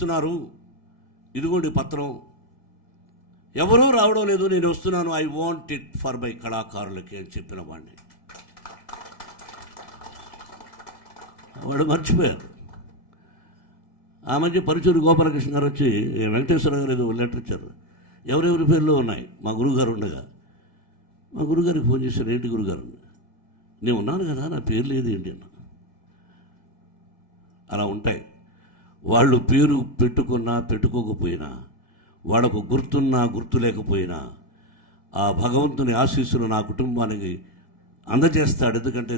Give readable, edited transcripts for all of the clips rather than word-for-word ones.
పిలుస్తున్నారు, ఇదిగోండి పత్రం, ఎవరూ రావడం లేదు, నేను వస్తున్నాను, I want it for my కళాకారులకి అని చెప్పిన వాడిని. వాడు మర్చిపోయారు. ఆ మధ్య పరుచూరు గోపాలకృష్ణ గారు వచ్చి వెంకటేశ్వర గారు ఏదో లెటర్ ఇచ్చారు, ఎవరెవరి పేర్లు ఉన్నాయి, మా గురువుగారు ఉండగా. మా గురుగారికి ఫోన్ చేశారు, ఏంటి గురుగారు, నేను ఉన్నాను కదా, నా పేరు లేదు ఏంటి అన్న. అలా ఉంటాయి. వాళ్ళు పేరు పెట్టుకున్నా పెట్టుకోకపోయినా, వాళ్ళకు గుర్తున్నా గుర్తు లేకపోయినా ఆ భగవంతుని ఆశీస్సులు నా కుటుంబానికి అందజేస్తాడు. ఎందుకంటే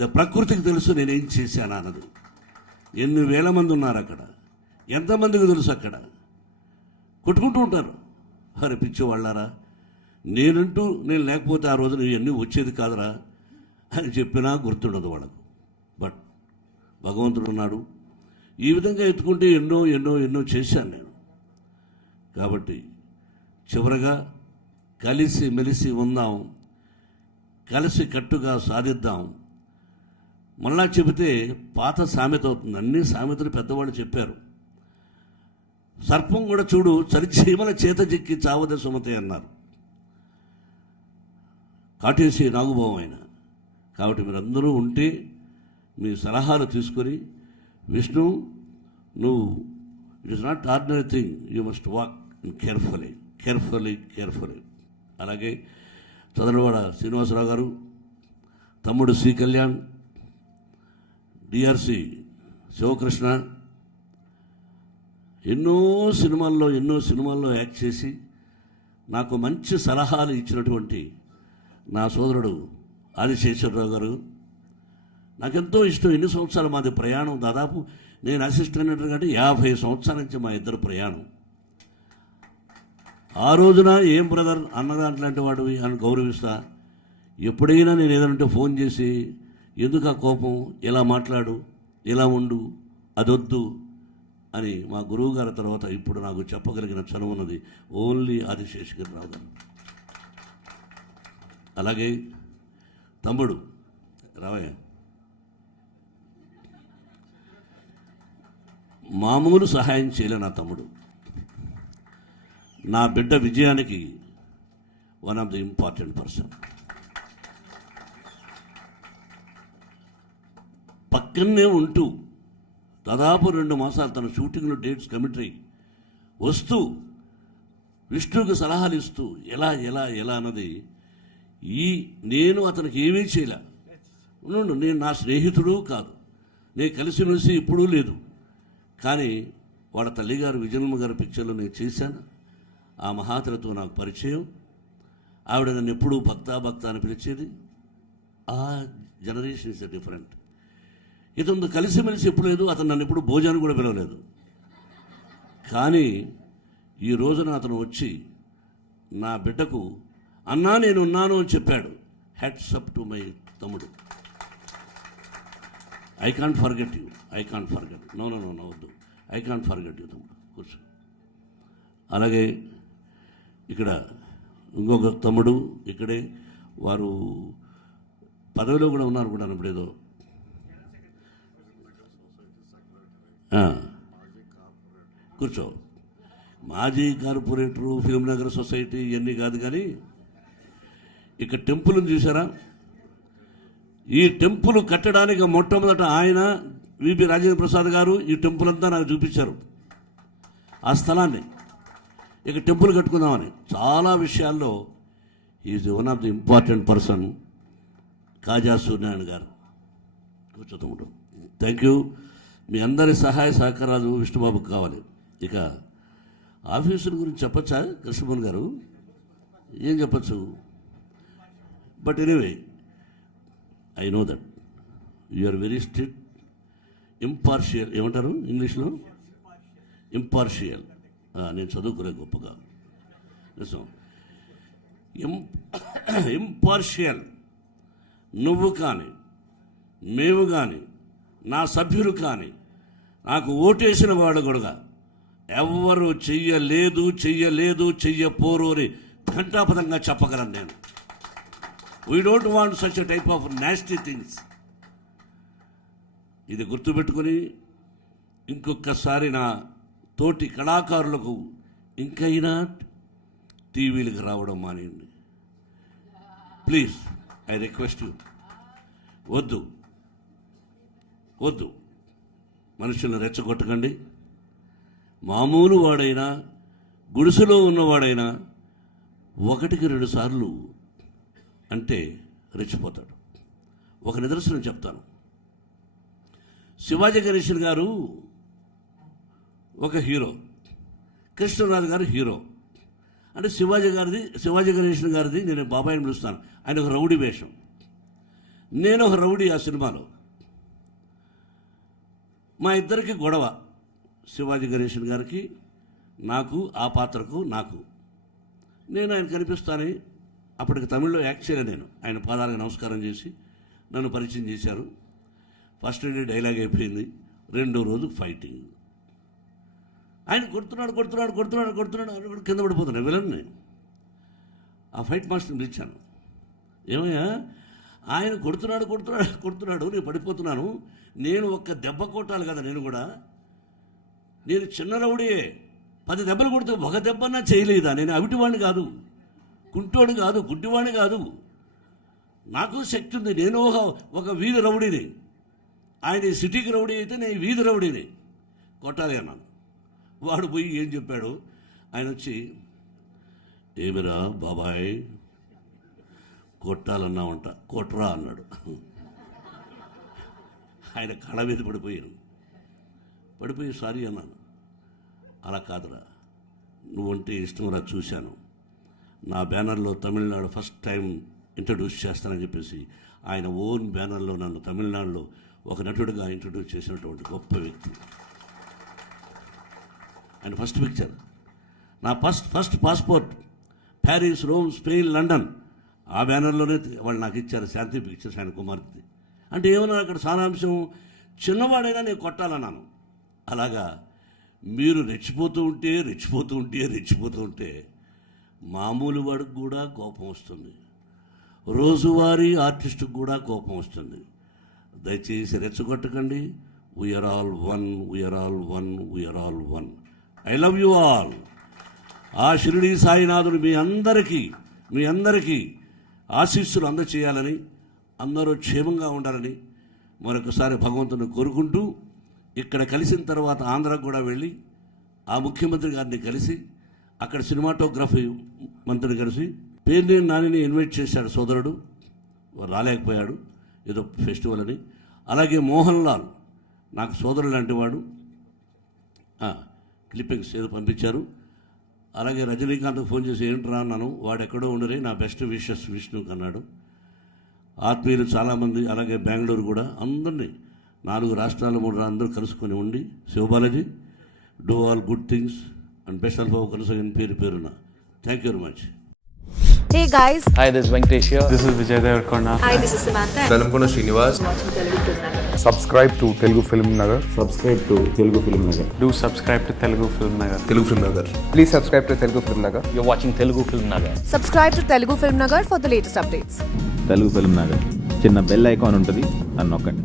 ద ప్రకృతికి తెలుసు నేనేం చేశాను అన్నది. ఎన్ని వేల మంది ఉన్నారు అక్కడ, ఎంతమందికి తెలుసు అక్కడ, కొట్టుకుంటూ ఉంటారు. అరే పిచ్చివాళ్ళారా, నేను లేకపోతే ఆ రోజున ఇవన్నీ వచ్చేది కాదురా అని చెప్పినా గుర్తుండదు వాళ్ళకు. బట్ భగవంతుడు ఉన్నాడు. ఈ విధంగా ఎత్తుకుంటే ఎన్నో ఎన్నో ఎన్నో చేశాను నేను. కాబట్టి చివరగా కలిసి మెలిసి ఉందాం, కలిసి కట్టుగా సాధిద్దాం. మళ్ళా చెబితే పాత సామెత అవుతుంది. అన్ని సామెతలు పెద్దవాళ్ళు చెప్పారు. సర్పం కూడా చూడు చలిచీమల చేత చిక్కి చావద సుమతే అన్నారు, కాటేసి నాగుభావం అయిన. కాబట్టి మీరందరూ ఉంటే మీ సలహాలు తీసుకొని, విష్ణు నువ్వు it is not ordinary thing, you must walk carefully carefully carefully. అలాగే చదలవాడ శ్రీనివాసరావు గారు, తమ్ముడు సి కళ్యాణ్, డిఆర్సి శివకృష్ణ ఎన్నో సినిమాల్లో యాక్ట్ చేసి నాకు మంచి సలహాలు ఇచ్చినటువంటి నా సోదరుడు ఆదిశేషవరావు గారు, నాకెంతో ఇష్టం. ఎన్ని సంవత్సరాలు మాది ప్రయాణం, దాదాపు నేను అసిస్టెంట్ కాబట్టి 50 సంవత్సరాల నుంచి మా ఇద్దరు ప్రయాణం. ఆ రోజున ఏం బ్రదర్ అన్నదాంట్లాంటి వాడివి అని గౌరవిస్తా. ఎప్పుడైనా నేను ఏదంటే ఫోన్ చేసి, ఎందుకు ఆ కోపం, ఎలా మాట్లాడు, ఎలా ఉండు, అదొద్దు అని మా గురువు గారి తర్వాత ఇప్పుడు నాకు చెప్పగలిగిన చనువున్నది ఓన్లీ ఆదిశేషగిరిరావు గారు. అలాగే తమ్ముడు రావయ్య, మామూలు సహాయం చేయలే నా తమ్ముడు. నా బిడ్డ విజయానికి one of the important person. పక్కనే ఉంటూ దాదాపు 2 మాసాలు తన షూటింగ్లో డేట్స్ కమిటరీ వస్తూ విష్ణువుకి సలహాలు ఇస్తూ ఎలా ఎలా ఎలా అన్నది. నేను అతనికి ఏమీ చేయలే. నేను నా స్నేహితుడు కాదు, నేను కలిసిమెలిసి ఎప్పుడూ లేదు. కానీ వాళ్ళ తల్లిగారు విజయమ్మ గారి పిక్చర్లో నేను చేశాను. ఆ మహాతలతో నాకు పరిచయం. ఆవిడ నన్ను ఎప్పుడూ భక్త అని పిలిచేది. ఆ జనరేషన్ ఇస్ డిఫరెంట్. ఇతను కలిసిమెలిసి ఎప్పుడు లేదు. అతను నన్ను ఎప్పుడు భోజనం కూడా పిలవలేదు. కానీ ఈ రోజున అతను వచ్చి నా బిడ్డకు అన్నా నేను ఉన్నాను అని చెప్పాడు. హ్యాట్స్ అప్ టు మై తమ్ముడు. I can't forget you, I can't forget. No వద్దు, ఐ కాంట్ ఫర్గెట్ యూ తమ్ముడు, కూర్చో. అలాగే ఇక్కడ ఇంకొక తమ్ముడు ఇక్కడే, వారు పదవిలో కూడా ఉన్నారు కూడా ఇప్పుడు ఏదో కూర్చో. మాజీ కార్పొరేటరు, ఫిల్మ్ నగర్ సొసైటీ ఇవన్నీ కాదు. కానీ ఇక్కడ టెంపుల్ని చూసారా? ఈ టెంపుల్ కట్టడానికి మొట్టమొదట ఆయన విపి రాజేంద్ర ప్రసాద్ గారు ఈ టెంపుల్ అంతా నాకు చూపించారు. ఆ స్థలాన్ని ఇక టెంపుల్ కట్టుకుందామని. చాలా విషయాల్లో is one of the important person Kaja Suryanarayana గారు. కూర్చోతమ్ముడు. Thank you. మీ అందరి సహాయ సహకారాలు విష్ణుబాబుకి కావాలి. ఇక ఆఫీసుల గురించి చెప్పచ్చా కృష్ణమోహన్ గారు? ఏం చెప్పచ్చు? But anyway I know that you are very strict, impartial. ఏమంటారు ఇంగ్లీష్లో? ఇంపార్షియల్. నేను చదువుకునే గొప్పగా నిజం. ఇంపార్షియల్. నువ్వు కానీ, మేము కానీ, నా సభ్యులు కానీ, నాకు ఓటేసిన వాడు కూడా ఎవరు చెయ్యపోరు అని ఘంటాపథంగా చెప్పగలను నేను. We don't want such a type of nasty things. ఇది గుర్తుపెట్టుకుని ఇంకొకసారి నా తోటి కళాకారులకు ఇంకైనా టీవీలకు రావడం మానేయండి ప్లీజ్. I request you. వద్దు వద్దు, మనుషులను రెచ్చగొట్టకండి. మామూలు వాడైనా గుడిసెలో ఉన్నవాడైనా 1-2 సార్లు అంటే రెచ్చిపోతాడు. ఒక నిదర్శనం చెప్తాను. శివాజీ గణేశన్ గారు ఒక హీరో, కృష్ణరాజు గారు హీరో. అంటే శివాజీ గణేశన్ గారిది నేను బాబాయిని పిలుస్తాను. ఆయన ఒక రౌడీ వేషం, నేను ఒక రౌడీ ఆ సినిమాలో. మా ఇద్దరికి గొడవ, శివాజీ గణేశన్ గారికి నాకు, ఆ పాత్రకు నాకు. నేను ఆయన కనిపిస్తానని అప్పటికి తమిళ్లో యాక్ట్ చేయలే. నేను ఆయన పాదాలకు నమస్కారం చేసి నన్ను పరిచయం చేశారు. ఫస్ట్ డే డైలాగ్ అయిపోయింది, 2వ రోజు ఫైటింగ్. ఆయన కొడుతున్నాడు అని కింద పడిపోతున్నాడు విలన్ని. ఆ ఫైట్ మాస్టర్ని పిలిచాను. ఏమయ్యా, ఆయన కొడుతున్నాడు, నేను పడిపోతున్నాను, నేను ఒక్క దెబ్బ కొట్టాలి కదా. నేను చిన్న రౌడీయే, 10 దెబ్బలు కొడితే ఒక దెబ్బన్నా చేయలేదా? నేను అవిటివాణ్ణి కాదు, కుంటోడు కాదు, గుడ్డివాణ్ణి కాదు, నాకు శక్తి ఉంది. నేను ఒక వీధి రౌడీని. ఆయన సిటీకి రౌడీ అయితే నేను వీధి రౌడీని, కొట్టాలి అన్నాను. వాడు పోయి ఏం చెప్పాడు, ఆయన వచ్చి, ఏమిరా బాబాయ్ కొట్టాలన్నావంట, కొట్రా అన్నాడు. ఆయన కళ మీద పడిపోయి సారీ అన్నాను. అలా కాదురా, నువ్వంటే ఇష్టంరా, చూశాను, నా బ్యానర్లో తమిళనాడు ఫస్ట్ టైం ఇంట్రడ్యూస్ చేస్తానని చెప్పేసి ఆయన ఓన్ బ్యానర్లో నన్ను తమిళనాడులో ఒక నటుడిగా ఇంట్రడ్యూస్ చేసినటువంటి గొప్ప వ్యక్తి. ఆయన ఫస్ట్ పిక్చర్, నా first passport Paris, Rome, Spain, London, ఆ బ్యానర్లోనే వాళ్ళు నాకు ఇచ్చారు, శాంతి పిక్చర్స్, ఆయన కుమార్తె. అంటే ఏమన్నా అక్కడ సారాంశం, చిన్నవాడైనా నేను కొట్టాలన్నాను. అలాగా మీరు రెచ్చిపోతూ ఉంటే మామూలు వాడికి కూడా కోపం వస్తుంది, రోజువారీ ఆర్టిస్టుకు కూడా కోపం వస్తుంది. దయచేసి రెచ్చగొట్టకండి. We are all one. I love you all. ఆ షిరిడి సాయినాథుడు మీ అందరికీ ఆశీస్సులు అందచేయాలని, అందరూ క్షేమంగా ఉండాలని మరొకసారి భగవంతుని కోరుకుంటూ, ఇక్కడ కలిసిన తర్వాత ఆంధ్రాకు కూడా వెళ్ళి ఆ ముఖ్యమంత్రి గారిని కలిసి, అక్కడ సినిమాటోగ్రఫీ మంత్రిని కలిసి, పేర్నేని నానిని ఇన్వైట్ చేశాడు సోదరుడు, రాలేకపోయాడు ఏదో ఫెస్టివల్ అని. అలాగే మోహన్ లాల్ నాకు సోదరుడు లాంటి వాడు, క్లిప్పింగ్స్ ఏదో పంపించారు. అలాగే రజనీకాంత్కి ఫోన్ చేసి ఏంట్రా అన్నాను, వాడు ఎక్కడో ఉండరే, నా బెస్ట్ విషెస్ విష్ణుకి అన్నాడు. ఆత్మీయులు చాలామంది, అలాగే బెంగళూరు కూడా, అందరినీ 4 రాష్ట్రాలు 3 అందరూ కలుసుకొని ఉండి, Sivabalaji do all good things and best all for కలుసుకొని పేరున. Thank you very much. Hey guys. Hi, this is Venkatesh here. This is Vijay Devarkonda. Hi, this is Samantha. Velamkonda Srinivas. Subscribe to Telugu Film Nagar. Do subscribe to Telugu Film Nagar. Telugu Film Nagar. Please subscribe to Telugu Film Nagar. You're watching Telugu Film Nagar. Subscribe to Telugu Film Nagar for the latest updates. Telugu film Nagar చిన్న bell icon ఉంటుంది, దాన్ని నొక్కండి.